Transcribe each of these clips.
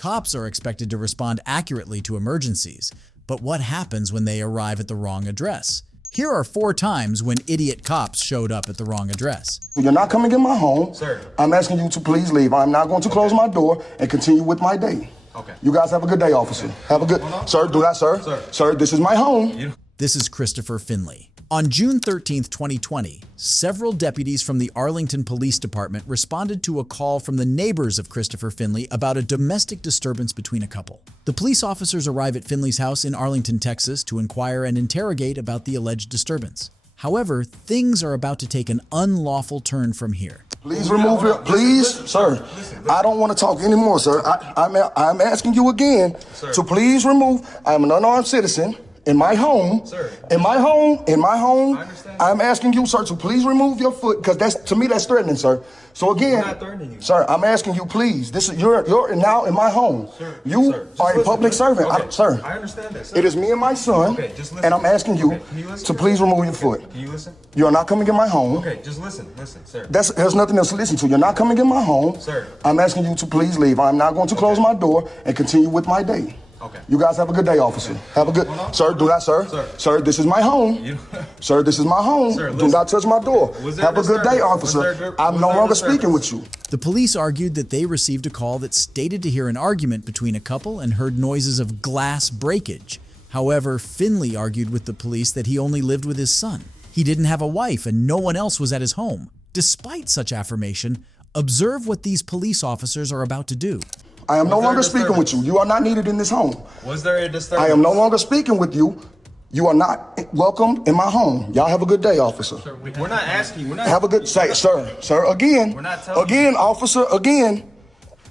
Cops are expected to respond accurately to emergencies, but what happens when they arrive at the wrong address? Here are 4 times when idiot cops showed up at the wrong address. You're not coming in my home. Sir. I'm asking you to please leave. I'm not going to close my door and continue with my day. Okay. You guys have a good day, officer. Okay. Have a good... Sir, do that, sir. Sir, this is my home. This is Christopher Finley. On June 13, 2020, several deputies from the Arlington Police Department responded to a call from the neighbors of Christopher Finley about a domestic disturbance between a couple. The police officers arrive at Finley's house in Arlington, Texas to inquire and interrogate about the alleged disturbance. However, things are about to take an unlawful turn from here. Please remove your... Please, sir. I don't want to talk anymore, sir. I'm asking you again to please remove... I'm an unarmed citizen. In my home, sir. in my home, I understand. I'm asking you, sir, to please remove your foot, because that's, to me, that's threatening, sir. So again, I'm not threatening you. Sir, I'm asking you, please. This is you're now in my home. Sir, you are a public servant, okay. Sir. I understand that, sir. It is me and my son, okay, just listen. and I'm asking you to please remove your foot. Can you listen? You are not coming in my home. Okay, just listen, sir. There's nothing else to listen to. You're not coming in my home. Sir. I'm asking you to please leave. I'm not going to close my door and continue with my day. Okay. You guys have a good day, officer. Have a good... Sir, do that, sir. Sir, this is my home. Sir, this is my home. Sir, do not touch my door. Have a good day, officer. I'm no longer speaking with you. The police argued that they received a call that stated to hear an argument between a couple and heard noises of glass breakage. However, Finley argued with the police that he only lived with his son. He didn't have a wife and no one else was at his home. Despite such affirmation, observe what these police officers are about to do. I am no longer speaking with you. You are not needed in this home. Was there a disturbance? I am no longer speaking with you. You are not welcome in my home. Y'all have a good day, officer. Sir, we're not asking you. We're not. Have a good say, sir. Again. We're not telling again, officer. Again.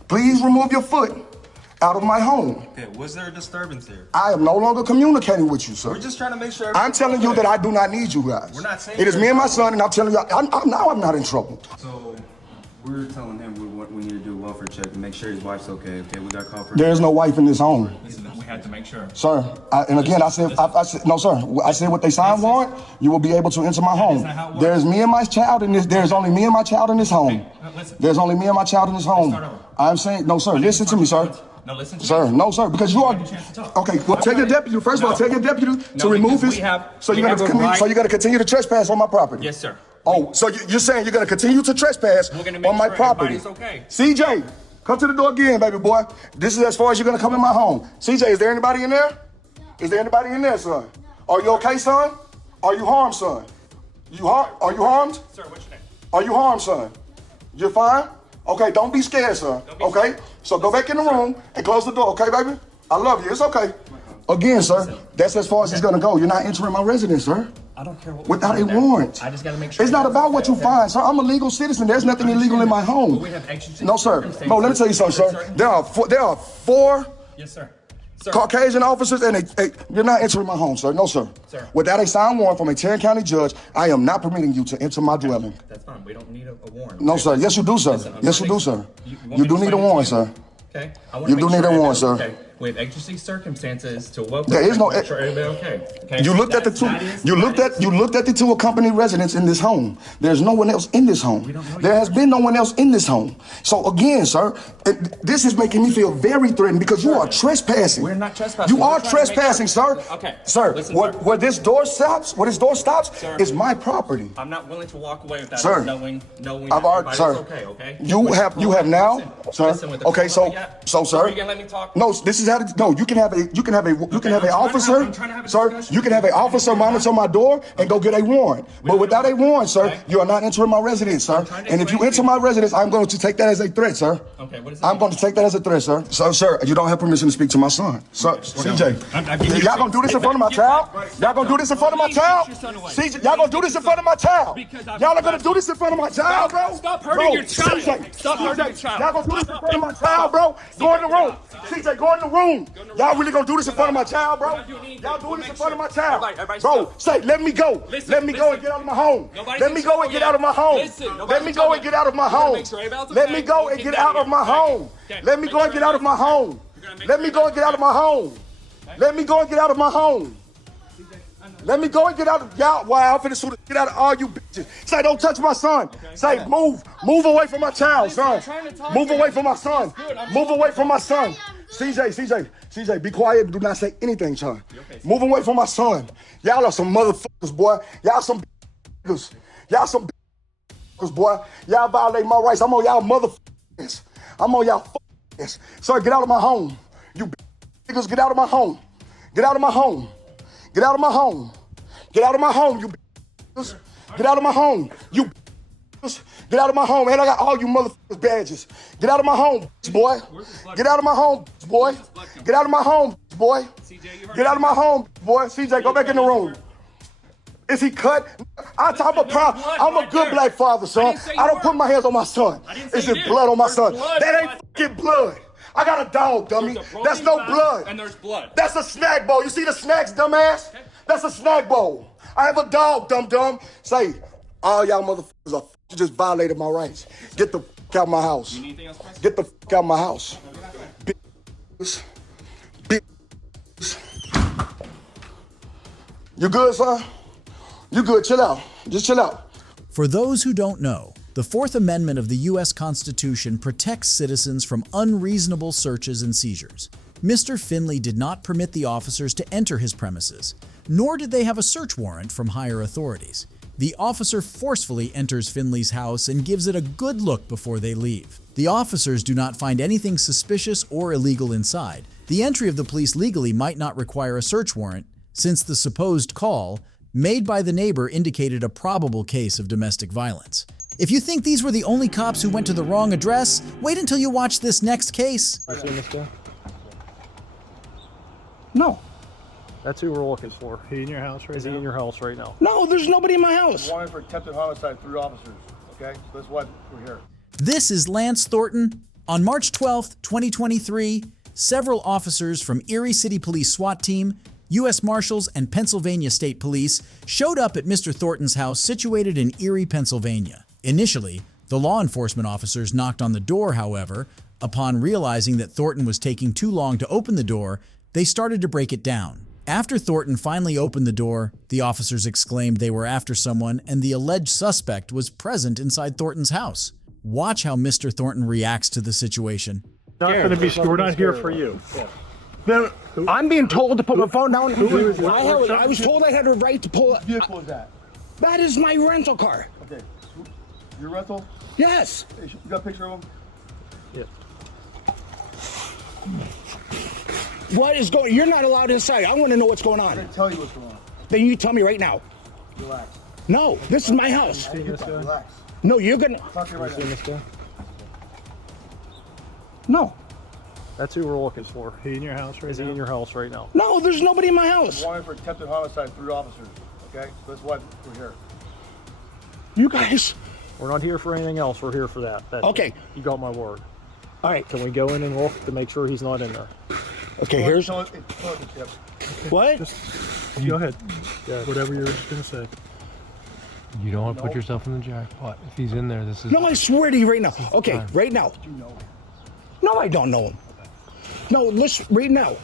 Please remove your foot out of my home. Okay. Was there a disturbance here? I am no longer communicating with you, sir. We're just trying to make sure. I'm telling you that I do not need you guys. We're not saying. It is me and my son, and I'm telling you, now I'm not in trouble. So we're telling him we need to do a welfare check and make sure his wife's okay. Okay, we got call for. There is no wife in this home. We had to make sure. Sir, and again, I said, no, sir. I said with they sign warrant, you will be able to enter my home. There is me and my child in this. There is only me and my child in this home. There's only me and my child in this home. I'm saying, no, sir. Listen to me, sir. No, listen to sir, me. No, sir, because you are. Okay, well, tell your deputy. First of all, tell your deputy to remove his. So you're gonna continue to trespass on my property. Yes, sir. Oh, so you're saying you're gonna continue to trespass on my property? Okay. CJ, come to the door again, baby boy. This is as far as you're gonna come in my home. CJ, is there anybody in there? Is there anybody in there, son? Are you okay, son? Are you harmed, son? Are you harmed? Sir, what's your name? Are you harmed, son? You're fine? Okay, don't be scared, son. Okay? So go back in the room and close the door, okay, baby? I love you. It's okay. Again, sir, that's as far as it's gonna go. You're not entering my residence, sir. I don't care what without a warrant. I just gotta make sure. It's not about what you find, sir. I'm a legal citizen. There's nothing illegal in my home. No, sir. No, let me tell you something, sir. There are four. Yes, sir. Caucasian officers, and you're not entering my home, sir. No, sir. Without a signed warrant from a Tarrant County judge, I am not permitting you to enter my dwelling. That's fine. We don't need a warrant. No, sir. Yes, you do, sir. Yes, you do, sir. You do need a warrant, sir. Okay. You do need a warrant, sir. Okay. We have exigency circumstances to welcome. There is no. Make sure everybody okay. You looked at the two. You looked at the two accompanying residents in this home. There's no one else in this home. There has been no one else in this home. So again, sir, this is making me feel very threatened because you are trespassing. We're not trespassing. You are trespassing, sir. Okay. Sir, where this door stops, is my property. I'm not willing to walk away without knowing I've already, sir. Okay, okay. You have now, sir. Okay, so, sir. Are you gonna let me talk? No, this is how. No, you can have an officer, sir. You can have an officer monitor my door and go get a warrant. But without a warrant, sir, you are not entering my residence, sir. And if you enter my residence, I'm going to take that as a threat, sir. Okay, what is I'm going to take that as a threat, sir. So, sir, you don't have permission to speak to my son. Sir, CJ, y'all gonna do this in front of my child? Y'all gonna do this in front of my child? CJ, y'all gonna do this in front of my child? Y'all are gonna do this in front of my child, bro? Stop hurting your child. Stop hurting your child. Y'all gonna do this in front of my child, bro? Go in the room. CJ, go in the room. Y'all really gonna do this in front of my child, bro? Y'all doing this in front of my child. Bro, say, let me go. Let me go and get out of my home. Let me go and get out of my home. Let me go and get out of my home. Let me go and get out of my home. Let me go and get out of my home. Let me go and get out of my home. Let me go and get out of my home. Let me go and get out of y'all. Wow, I'm finna get out of all you bitches. Say, don't touch my son. Say, move away from my child, son. Move away from my son. Move away from my son. CJ, be quiet. Do not say anything, son. Move away from my son. Y'all are some motherfuckers, boy. Y'all some niggas. Y'all some niggas, boy. Y'all violate my rights. I'm on y'all motherfuckers. I'm on y'all fuckers. Sir, get out of my home. You niggas, get out of my home. Get out of my home. Get out of my home. Get out of my home, you niggas. Get out of my home. You get out of my home. And I got all you motherfuckers badges. Get out of my home, boy. Get out of my home, boy. Get out of my home, boy. Get out of my home, boy. CJ, go back in the room. Is he cut? I'm a good black father, son. I don't put my hands on my son. It's just blood on my son. That ain't fucking blood. I got a dog, dummy. That's no blood. And there's blood. That's a snack bowl. You see the snacks, dumbass? That's a snack bowl. I have a dog, dum-dum. Say, all y'all motherfuckers are you just violated my rights. Get the fuck out of my house. You need anything else, Preston? Get the fuck out of my house. Bitch. You good, son? You good. Chill out. Just chill out. For those who don't know, the Fourth Amendment of the U.S. Constitution protects citizens from unreasonable searches and seizures. Mr. Finley did not permit the officers to enter his premises, nor did they have a search warrant from higher authorities. The officer forcefully enters Finley's house and gives it a good look before they leave. The officers do not find anything suspicious or illegal inside. The entry of the police legally might not require a search warrant, since the supposed call made by the neighbor indicated a probable case of domestic violence. If you think these were the only cops who went to the wrong address, wait until you watch this next case. You seen this guy? No. That's who we're looking for. He in your house right now? Is he in your house right now? No, there's nobody in my house. Wanted for attempted homicide, 3 officers. Okay, so that's why we're here. This is Lance Thornton. On March 12, 2023, several officers from Erie City Police SWAT Team, U.S. Marshals, and Pennsylvania State Police showed up at Mr. Thornton's house situated in Erie, Pennsylvania. Initially, the law enforcement officers knocked on the door, however. Upon realizing that Thornton was taking too long to open the door, they started to break it down. After Thornton finally opened the door, the officers exclaimed they were after someone and the alleged suspect was present inside Thornton's house. Watch how Mr. Thornton reacts to the situation. We're not here for you. Then I'm being told to put my phone down. I was told I had a right to pull it. what vehicle is that? That is my rental car. Okay, your rental? Yes. Hey, you got a picture of him? Yeah. What is going? You're not allowed inside. I want to know what's going I'm on. gonna tell you what's going on. Then you tell me right now. Relax. No, this is my house. Seen this guy? Relax. No, you're gonna. Talk to you right Seen now. this guy? No. That's who we're looking for. He in your house right Is he in your house right now? No, there's nobody in my house. Wanted for attempted homicide, 3 officers. Okay, so that's why we're here. You guys. We're not here for anything else. We're here for that. That's Okay. it. You got my word. All right. Can we go in and look to make sure he's not in there? Okay. Here's Tell it, tell it, Chip. what. Go ahead. Yeah. Whatever you're gonna say. You don't want to put yourself in the jackpot. If he's in there, this is. No, I swear to you right now. Okay, right now. You know. No, I don't know him. No, listen, right now.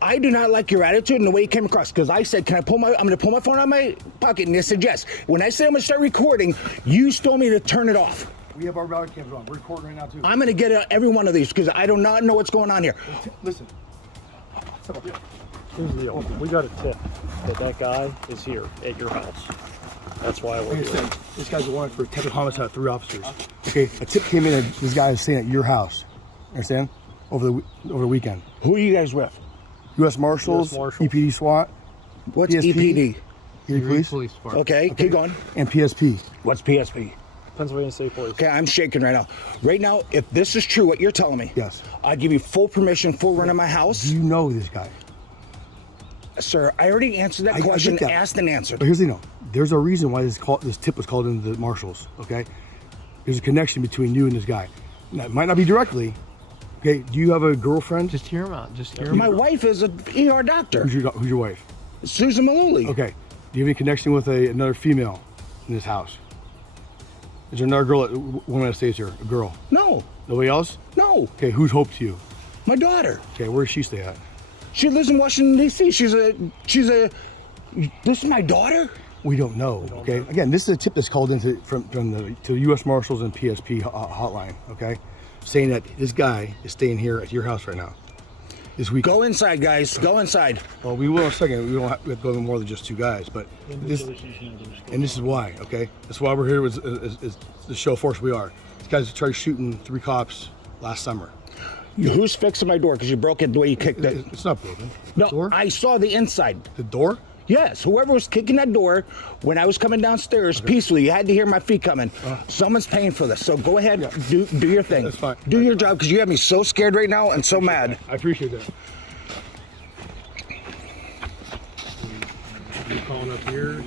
I do not like your attitude and the way you came across. Because I said, I'm going to pull my phone out of my pocket, and you said yes. When I said I'm going to start recording, you told me to turn it off. We have our rally cams on. We're recording right now too. I'm going to get every one of these because I do not know what's going on here. Listen. Here's the deal. We got a tip that guy is here at your house. That's why we're here. This guy's wanted for attempted homicide, 3 officers. Okay, a tip came in that this guy is staying at your house. Understand? Over the weekend. Who are you guys with? U.S. Marshals, US Marshals. EPD SWAT, What's PSP? EPD? Erie Police, Okay, keep going. and PSP. What's PSP? Pennsylvania State Police. Okay, I'm shaking right now. Right now, if this is true, what you're telling me, Yes. I give you full permission, full run of my house. Do you know this guy? Sir, I already answered that I get question, that. asked and answered. But here's the thing, there's a reason why this tip was called into the marshals, okay? There's a connection between you and this guy. Now, it might not be directly, okay? Do you have a girlfriend? Just hear him out. Just hear him My out. wife is an ER doctor, Who's your wife? Susan Malooly. Okay. Do you have any connection with another female in this house? Is there another woman that stays here? A girl? No, Nobody else? no, Okay, who's hope to you? my daughter. Okay, where does she stay at? She lives in Washington, D.C. She's a, this is my daughter? We don't know, okay? Again, this is a tip that's called into to the U.S. Marshals and PSP hotline, okay? Saying that this guy is staying here at your house right now. this week. Go inside, guys. Go inside. Well, we will in a second. We don't have to go more than just 2 guys, but this is why. Okay, that's why we're here. Is the show force we are. These guys tried shooting 3 cops last summer. Who's fixing my door? Because you broke it the way you kicked it. It's not broken. No, Door? I saw the inside. The door? Yes, whoever was kicking that door when I was coming downstairs peacefully, you had to hear my feet coming. Someone's paying for this, so go ahead, do your thing. That's fine. Do your job, because you have me so scared right now and so mad. I appreciate that. You calling up here?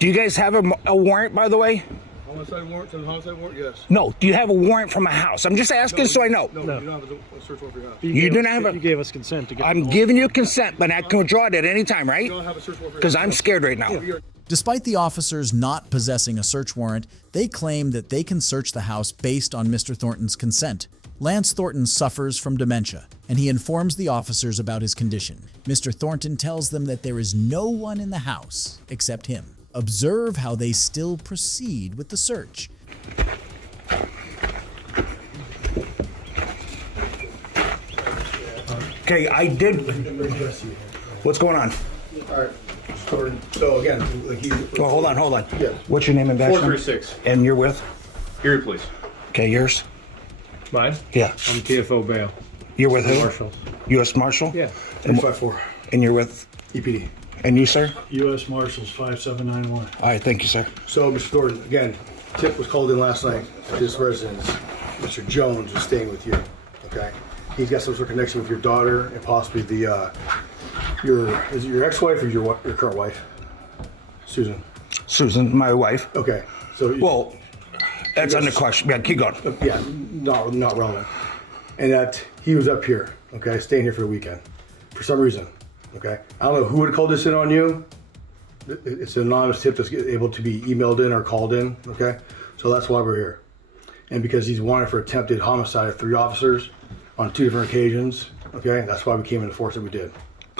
Do you guys have a warrant, by the way? Homicide warrant? Homicide warrant? Yes. No. Do you have a warrant from a house? I'm just asking so I know. No, you don't have a search warrant for your house. You do not have a... You gave us consent to get... I'm giving you consent, but I can withdraw it at any time, right? You don't have a search warrant for your Because house. I'm scared right now. Despite the officers not possessing a search warrant, they claim that they can search the house based on Mr. Thornton's consent. Lance Thornton suffers from dementia, and he informs the officers about his condition. Mr. Thornton tells them that there is no one in the house except him. Observe how they still proceed with the search. Okay, I did... What's going on? All right. So again, like he. Well, hold on. Yeah. What's your name and badge number? 436. And you're with? Erie Police. Okay, yours? Mine? Yeah. I'm TFO bail. You're with who? Marshals. U.S. Marshal? Yeah. 354. And you're with? EPD. And you, sir? U.S. Marshals 5791. All right, thank you, sir. So, Mr. Thornton, again, tip was called in last night at this residence. Mr. Jones is staying with you. Okay. He's got some sort of connection with your daughter and possibly the is it your ex-wife or your current wife? Susan. Susan, my wife. Okay. So Well, that's under question. Yeah, keep going. yeah, not relevant. And that he was up here, okay, staying here for the weekend, for some reason, okay. I don't know who would have called this in on you. It's an anonymous tip that's able to be emailed in or called in, okay. So that's why we're here, and because he's wanted for attempted homicide of 3 officers on 2 different occasions, okay. That's why we came in the force that we did.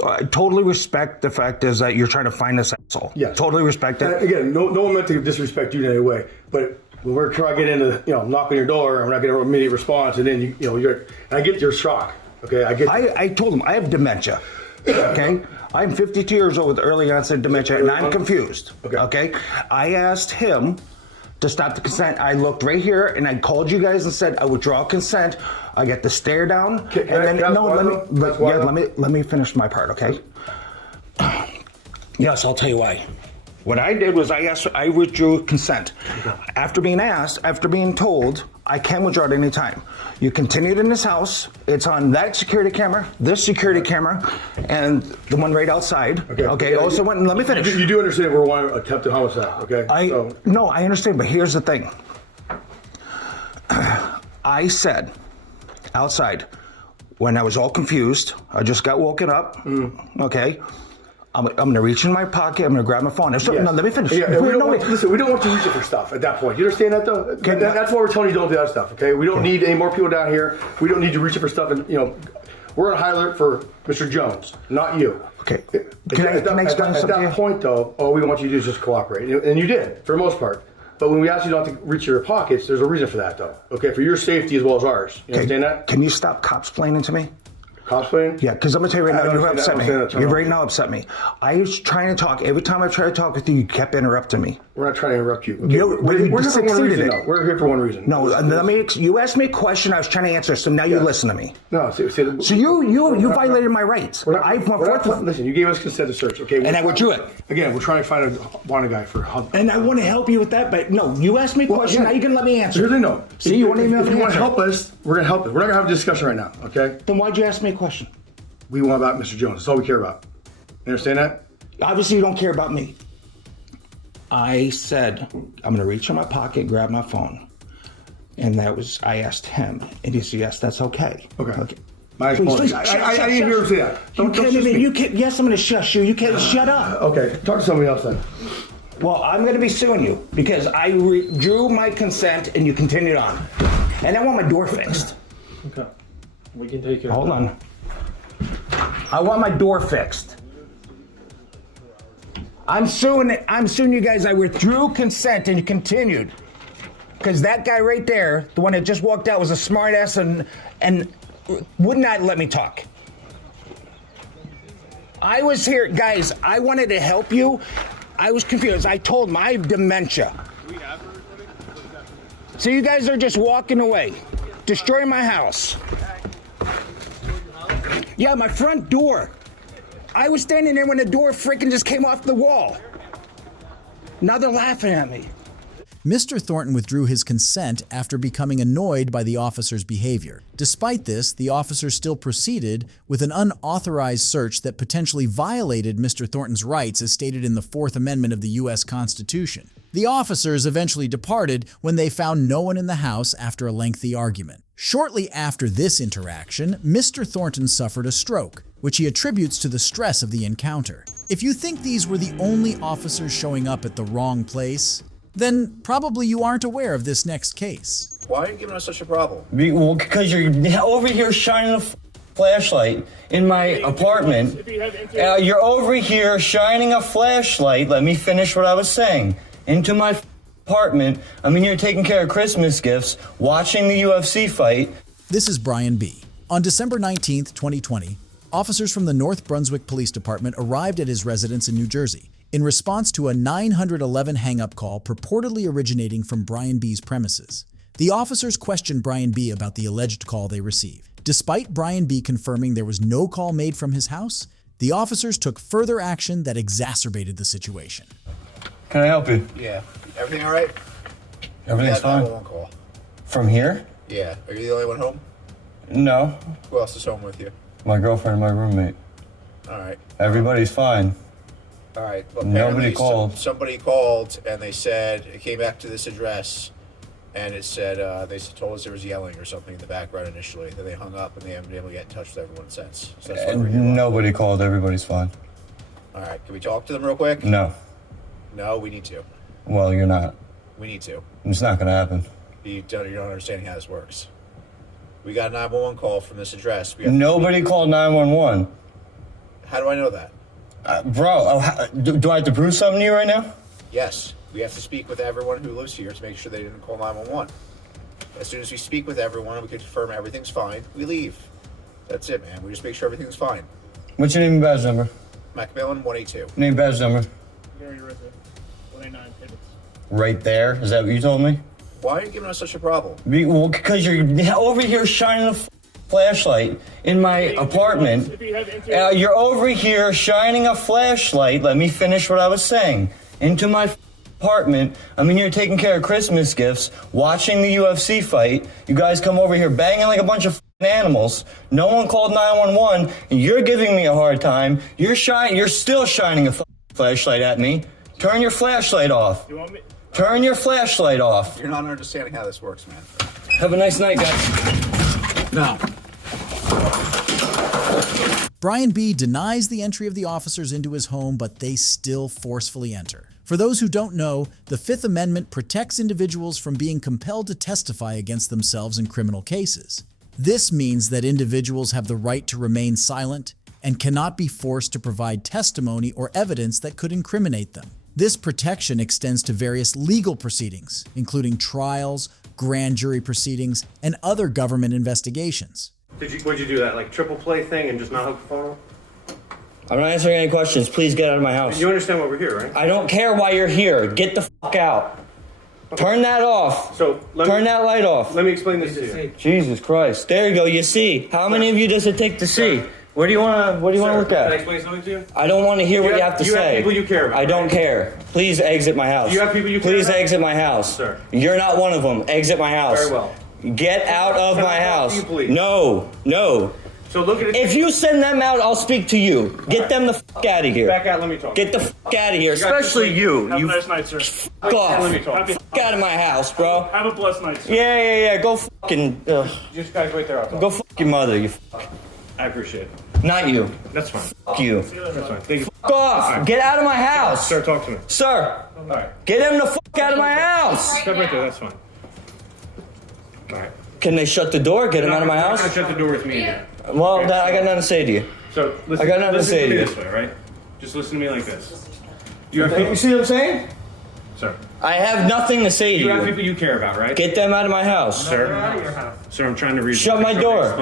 I totally respect the fact is that you're trying to find this asshole. Yeah, Totally respect And it. again, no one meant to disrespect you in any way, but when we're trying to get into, knock on your door, and we're not getting an immediate response, and then and I get your shock. Okay, I told him I have dementia. Okay, I'm 52 years old with early onset dementia, and I'm confused. Okay, I asked him to stop the consent. I looked right here, and I called you guys and said I withdraw consent. I get the stare down, let me finish my part. Okay. Yes, I'll tell you why. What I did was I withdrew consent. After being asked, after being told, I can withdraw at any time. You continued in this house. It's on that security camera, this security camera, and the one right outside. Okay. Also, let me finish. You do understand we're one attempted homicide, okay? No, I understand, but here's the thing. I said outside when I was all confused. I just got woken up. Okay. I'm going to reach in my pocket. I'm going to grab my phone. No, let me finish. Yeah, listen, we don't want you reaching for stuff at that point. You understand that, though? That's why we're telling you don't do that stuff, okay? We don't need any more people down here. We don't need you reaching for stuff. And, we're on high alert for Mr. Jones, not you. Okay. Can I explain something? At that point, though, all we want you to do is just cooperate. And you did, for the most part. But when we ask you not to reach your pockets, there's a reason for that, though. Okay, for your safety as well as ours. You understand that? Can you stop cops-plaining to me? Cosplaying? Yeah, because I'm going to tell you right now, you upset me. You right now upset me. I was trying to talk. Every time I tried to talk with you, you kept interrupting me. We're not trying to interrupt you. Okay? We're here for one reason, though. We're here for one reason. No, you asked me a question, I was trying to answer, so now you listen to me. No, so you violated my rights. Listen, you gave us consent to search, okay? And I withdrew it. Again, we're trying to find a wanted guy for hunting. And I want to help you with that, but no, you asked me a question, now you can let me answer. Here's the no. See, you want to If you want to help us, we're going to help us. We're not going to have a discussion right now, okay? Then why'd you ask me a question? We want about Mr. Jones. That's all we care about. You understand that? Obviously, you don't care about me. I said, I'm going to reach in my pocket, grab my phone. And I asked him. And he said, yes, that's okay. Okay. My apologies. I didn't hear him say that. Yes, I'm going to shush you. You can't shut up. Okay. Talk to somebody else then. Well, I'm going to be suing you because I withdrew my consent and you continued on. And I want my door fixed. Okay. We can take care of that. Hold on. I want my door fixed. I'm suing you guys. I withdrew consent and you continued. Because that guy right there, the one that just walked out, was a smart ass and would not let me talk. I was here, guys, I wanted to help you. I was confused. I told him I have dementia. So you guys are just walking away, destroying my house. Yeah, my front door. I was standing there when the door freaking just came off the wall. Now they're laughing at me. Mr. Thornton withdrew his consent after becoming annoyed by the officer's behavior. Despite this, the officer still proceeded with an unauthorized search that potentially violated Mr. Thornton's rights as stated in the Fourth Amendment of the U.S. Constitution. The officers eventually departed when they found no one in the house after a lengthy argument. Shortly after this interaction, Mr. Thornton suffered a stroke, which he attributes to the stress of the encounter. If you think these were the only officers showing up at the wrong place, then probably you aren't aware of this next case. Why are you giving us such a problem? Well, because you're over here shining a flashlight in my apartment. You're over here shining a flashlight. Let me finish what I was saying. Into my apartment. I'm in here taking care of Christmas gifts, watching the UFC fight. This is Brian B. On December 19th, 2020, officers from the North Brunswick Police Department arrived at his residence in New Jersey in response to a 911 hang-up call purportedly originating from Brian B.'s premises. The officers questioned Brian B. about the alleged call they received. Despite Brian B. confirming there was no call made from his house, the officers took further action that exacerbated the situation. Can I help you? Yeah. Everything all right? Everything's fine. 911 call. From here? Yeah. Are you the only one home? No. Who else is home with you? My girlfriend and my roommate. All right. Everybody's fine. All right. Well, Nobody called. Somebody called, and they said it came back to this address, and it said they told us there was yelling or something in the background initially. Then they hung up, and they haven't been able to get in touch with everyone since. So that's what we're here. Nobody called. Everybody's fine. All right. Can we talk to them real quick? No. No, we need to. Well, you're not. We need to. It's not going to happen. You're not understanding how this works. We got a 911 call from this address. Nobody called 911. How do I know that? Bro, do I have to prove something to you right now? Yes. We have to speak with everyone who lives here to make sure they didn't call 911. As soon as we speak with everyone, we confirm everything's fine, we leave. That's it, man. We just make sure everything's fine. What's your name and badge number? Macmillan 182. Name, badge number. Gary Rizzo, 189 Pivots. Right there. Is that what you told me? Why are you giving us such a problem? Well, because you're over here shining a flashlight in my apartment. You're over here shining a flashlight. Let me finish what I was saying. Into my apartment. I'm in here taking care of Christmas gifts, watching the UFC fight. You guys come over here banging like a bunch of animals. No one called 911, and you're giving me a hard time. You're still shining a flashlight at me. Turn your flashlight off. Turn your flashlight off. You're not understanding how this works, man. Have a nice night, guys. No. Brian B. denies the entry of the officers into his home, but they still forcefully enter. For those who don't know, the Fifth Amendment protects individuals from being compelled to testify against themselves in criminal cases. This means that individuals have the right to remain silent and cannot be forced to provide testimony or evidence that could incriminate them. This protection extends to various legal proceedings, including trials, grand jury proceedings, and other government investigations. Would you do that, like triple play thing and just not hook the phone up? I'm not answering any questions. Please get out of my house. You understand why we're here, right? I don't care why you're here. Get the fuck out. Okay. Turn that off. Turn that light off. Let me explain this to you. Jesus Christ. There you go. You see. How many of you does it take to see? What do you want to look at? Can I explain something to you? I don't want to hear what you have to say. You have people you care about. I don't care. Please exit my house. You have people you care about? Please exit my house. Sir. You're not one of them. Exit my house. Very well. Get out of my house. You, please? No. So look at it. If you send them out, I'll speak to you. Get them the fuck out of here. Back out, let me talk. Get the fuck out of here, especially you. Have a nice night, sir. Fuck off. Let me talk. Fuck out of my house, bro. Have a blessed night, sir. Yeah. Go fucking. Just guys wait there. I'll talk. Go fuck your mother, you fuck. I appreciate it. Not you. That's fine. Fuck you. That's fine. Thank you. Fuck off. Right. Get out of my house. Sir, talk to me. Sir. All right. Get him the fuck out of my house. Step right there. That's fine. All right. Can they shut the door? Get him out of my house? You're not gonna shut the door with me again. Well, okay. I got nothing to say to you. So listen, to say to you. This way, right? Just listen to me like this. You see what I'm saying? Sir. I have nothing to say to You have you. people you care about, right? Get them out of my house. Sir. Sir, I'm trying to read. Shut my door.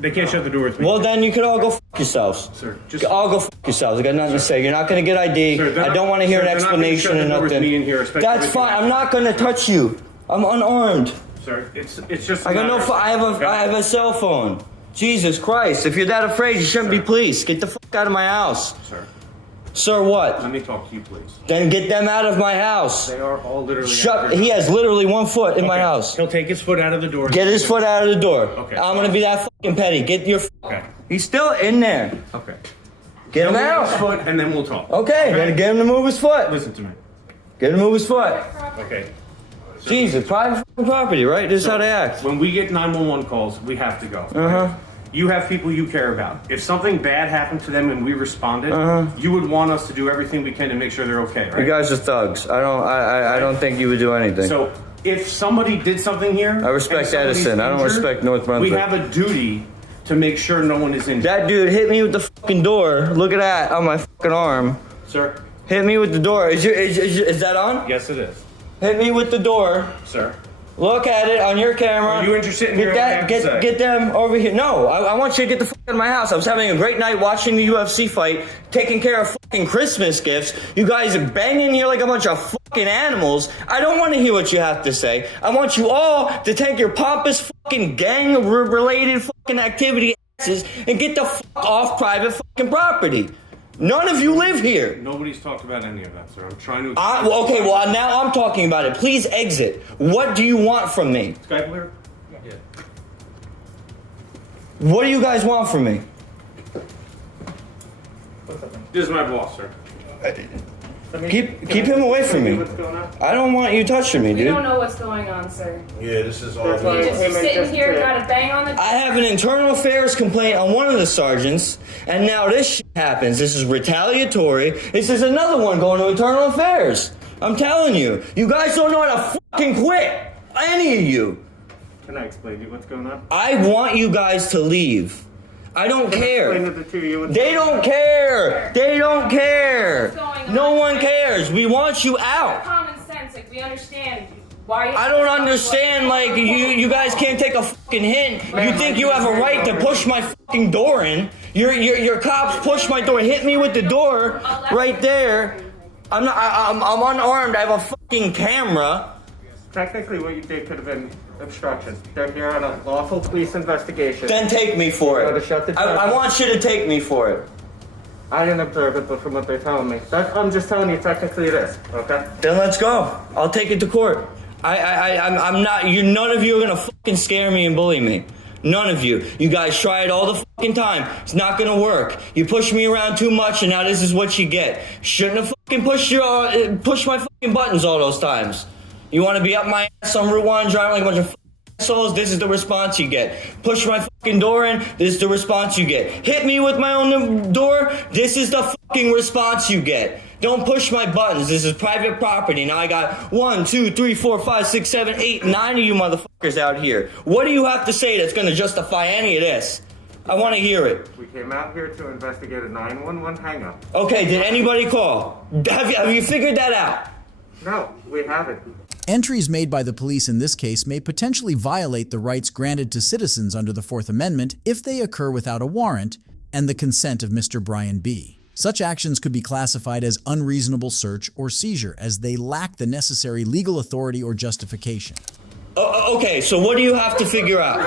They can't shut the door with me. Well, then you could all go f yourselves. Sir, just. All go f yourselves. I got nothing to say. You're not going to get ID. Sir, I don't want to hear an explanation or nothing. That's fine. I'm not going to touch you. I'm unarmed. Sir, it's just. I got no. I have a cell phone. Jesus Christ! If you're that afraid, you shouldn't be police. Get the fuck out of my house. Sir. Sir, what? Let me talk to you, please. Then get them out of my house. They are all literally. Shut. He has literally 1 foot in my house. He'll take his foot out of the door. Get his foot out of the door. Okay. I'm gonna be that fucking petty. Get your. Okay. He's still in there. Okay. Get him Move out. his foot, and then we'll talk. Okay. Then get him to move his foot. Listen to me. Get him to move his foot. Okay. Jesus, private fucking property, right? This is how they act. When we get 911 calls, we have to go. Uh-huh. You have people you care about. If something bad happened to them and we responded, you would want us to do everything we can to make sure they're okay, right? You guys are thugs. I don't think you would do anything. So if somebody did something here, I respect Edison. I don't respect North Brunswick. We have a duty to make sure no one is injured. That dude hit me with the fucking door. Look at that on my fucking arm. Sir? Hit me with the door. Is that on? Yes, it is. Hit me with the door. Sir? Look at it on your camera. Are you interested in hearing what I have to say? Get them over here. No, I want you to get the fuck out of my house. I was having a great night watching the UFC fight, taking care of fucking Christmas gifts. You guys are banging here like a bunch of fucking animals. I don't want to hear what you have to say. I want you all to take your pompous fucking gang-related fucking activity asses and get the fuck off private fucking property. None of you live here. Nobody's talked about any of that, sir. I'm trying to... Okay, well, now I'm talking about it. Please exit. What do you want from me? Skype clear? Yeah. What do you guys want from me? This is my boss, sir. Keep him away from me. I don't want you touching me, We dude. don't know what's going on, sir. Yeah, this is all. You just sitting here, gotta bang on the... I have an internal affairs complaint on one of the sergeants, and now this shit happens. This is retaliatory. This is another one going to internal affairs. I'm telling you. You guys don't know how to fucking quit. Any of you. Can I explain to you what's going on? I want you guys to leave. I don't care. They don't care. They don't care. No one cares. We want you out. Common sense, like, we understand why... I don't understand, like, you guys can't take a fucking hint. You think you have a right to push my fucking door in. Your cops push my door, hit me with the door right there. I'm unarmed, I have a fucking camera. Technically, what you did could have been obstruction. They're here on a lawful police investigation. Then take me for it. I want you to take me for it. I didn't observe it, but from what they're telling me. I'm just telling you, technically it is, okay? Then let's go. I'll take it to court. I'm not, none of you are gonna fucking scare me and bully me. None of you. You guys try it all the fucking time. It's not gonna work. You push me around too much and now this is what you get. Shouldn't have fucking pushed my fucking buttons all those times. You wanna be up my ass on Route 1 driving like a bunch of assholes? This is the response you get. Push my fucking door in, this is the response you get. Hit me with my own door, this is the fucking response you get. Don't push my buttons, this is private property. Now I got 1, 2, 3, 4, 5, 6, 7, 8, 9 of you motherfuckers out here. What do you have to say that's gonna justify any of this? I wanna hear it. We came out here to investigate a 911 hang-up. Okay, did anybody call? Have you figured that out? No, we haven't. Entries made by the police in this case may potentially violate the rights granted to citizens under the Fourth Amendment if they occur without a warrant and the consent of Mr. Brian B. Such actions could be classified as unreasonable search or seizure, as they lack the necessary legal authority or justification. Okay, so what do you have to figure out?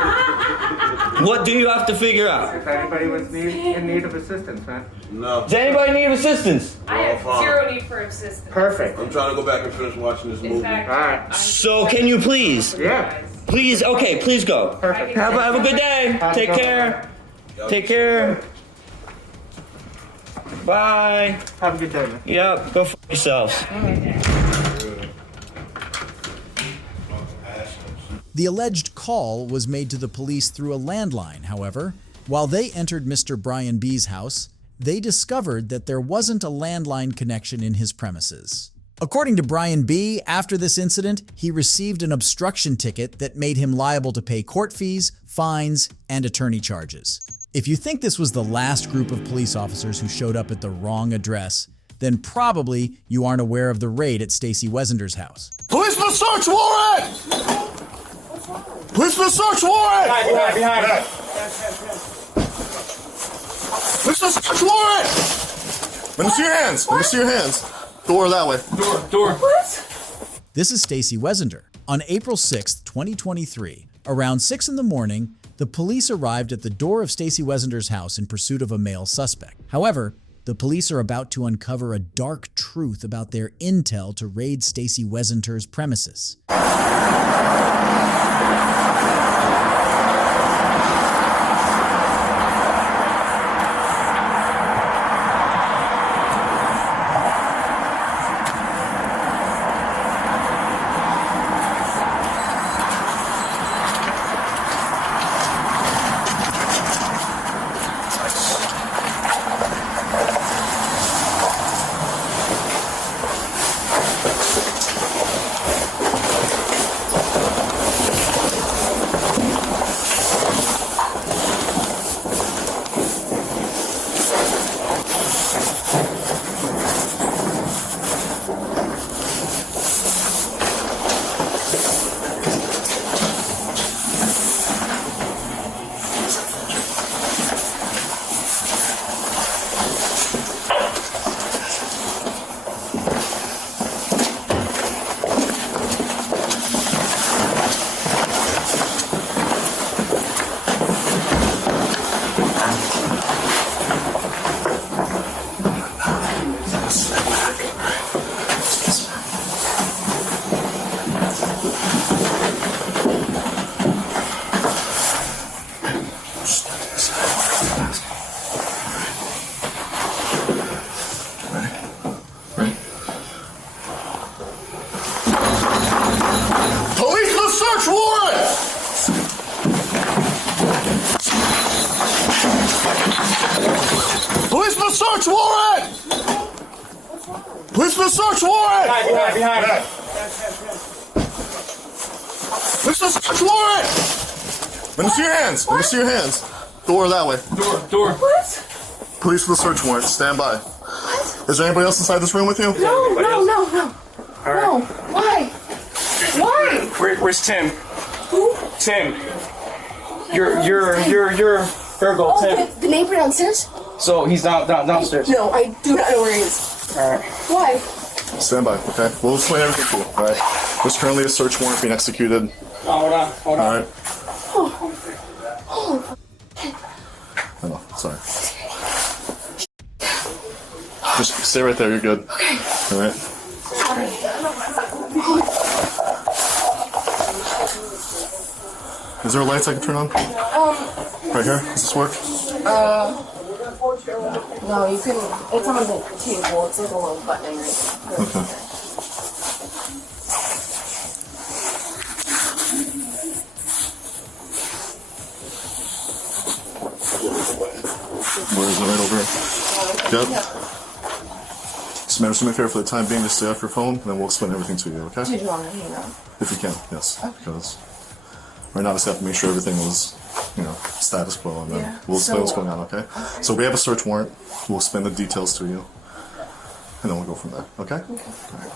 What do you have to figure out? If anybody was in need of assistance, man. No. Does anybody need assistance? I have zero need for assistance. Perfect. I'm trying to go back and finish watching this movie. In fact, Alright. So can you please? Yeah. Please, okay, please go. Perfect. Have a good day. Take care. Take care. Bye. Have a good day, man. Yep, go fuck yourselves. The alleged call was made to the police through a landline, however. While they entered Mr. Brian B.'s house, they discovered that there wasn't a landline connection in his premises. According to Brian B., after this incident, he received an obstruction ticket that made him liable to pay court fees, fines, and attorney charges. If you think this was the last group of police officers who showed up at the wrong address, then probably you aren't aware of the raid at Stacy Wesender's house. Policeman search warrant! Policeman search warrant! Behind. Policeman search warrant! Let me see your hands. Let me see your hands. Door that way. Door. What? This is Stacy Wesender. On April 6, 2023, around 6 in the morning, the police arrived at the door of Stacy Wesender's house in pursuit of a male suspect. However, the police are about to uncover a dark truth about their intel to raid Stacy Wesender's premises. Policeman search warrant! Policeman search warrant! Policeman search warrant! Behind. Policeman search warrant! Let me see your hands. Let me see your hands. Door that way. Door. What? Policeman search warrant. Stand by. Is there anybody else inside this room with you? No. No. Why? Why? Where's Tim? Who? Tim. You're Virgo, Tim. The neighbor downstairs? So he's downstairs. No, I do not know where he is. Alright. Why? Stand by, okay? We'll explain everything to you, all right? There's currently a search warrant being executed. Oh, hold on. All right. Oh, sorry. Just stay right there, you're good. Okay. All right. Is there lights I can turn on? Right here? Does this work? No, you can. It's on the table. It's like a little button right. Okay. Where is it? Right over here. Yep. So, man, just do me a favor for the time being, just stay off your phone, and then we'll explain everything to you, okay? Did you want to hang up? If you can, yes. Okay. Because right now, I just have to make sure everything was, status quo, and then we'll explain what's going on, okay? So we have a search warrant. We'll explain the details to you, and then we'll go from there, okay? All right.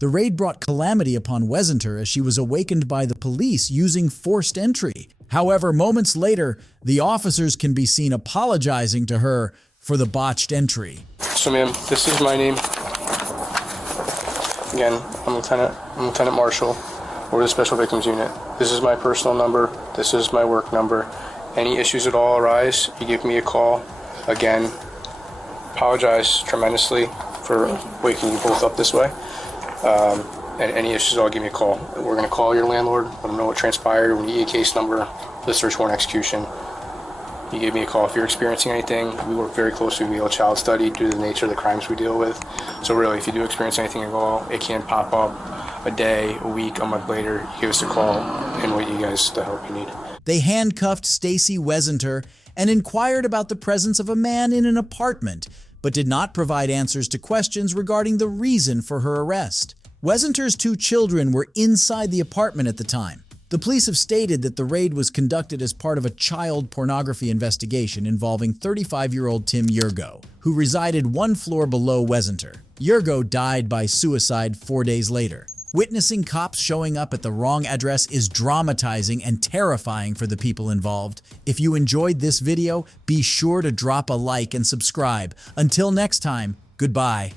The raid brought calamity upon Wesenter as she was awakened by the police using forced entry. However, moments later, the officers can be seen apologizing to her for the botched entry. So, ma'am, this is my name. Again, I'm Lieutenant Marshall. We're the Special Victims Unit. This is my personal number. This is my work number. Any issues at all arise, you give me a call. Again, apologize tremendously for waking you both up this way. And any issues at all, give me a call. We're going to call your landlord, let them know what transpired. We're going to get you a case number for the search warrant execution. You give me a call if you're experiencing anything. We work very closely with the child study due to the nature of the crimes we deal with. So really, if you do experience anything at all, it can pop up a day, a week, a month later. Give us a call and wait you guys the help you need. They handcuffed Stacy Wesenter and inquired about the presence of a man in an apartment, but did not provide answers to questions regarding the reason for her arrest. Wesenter's 2 children were inside the apartment at the time. The police have stated that the raid was conducted as part of a child pornography investigation involving 35-year-old Tim Yurgo, who resided one floor below Wesenter. Yurgo died by suicide 4 days later. Witnessing cops showing up at the wrong address is dramatizing and terrifying for the people involved. If you enjoyed this video, be sure to drop a like and subscribe. Until next time, goodbye.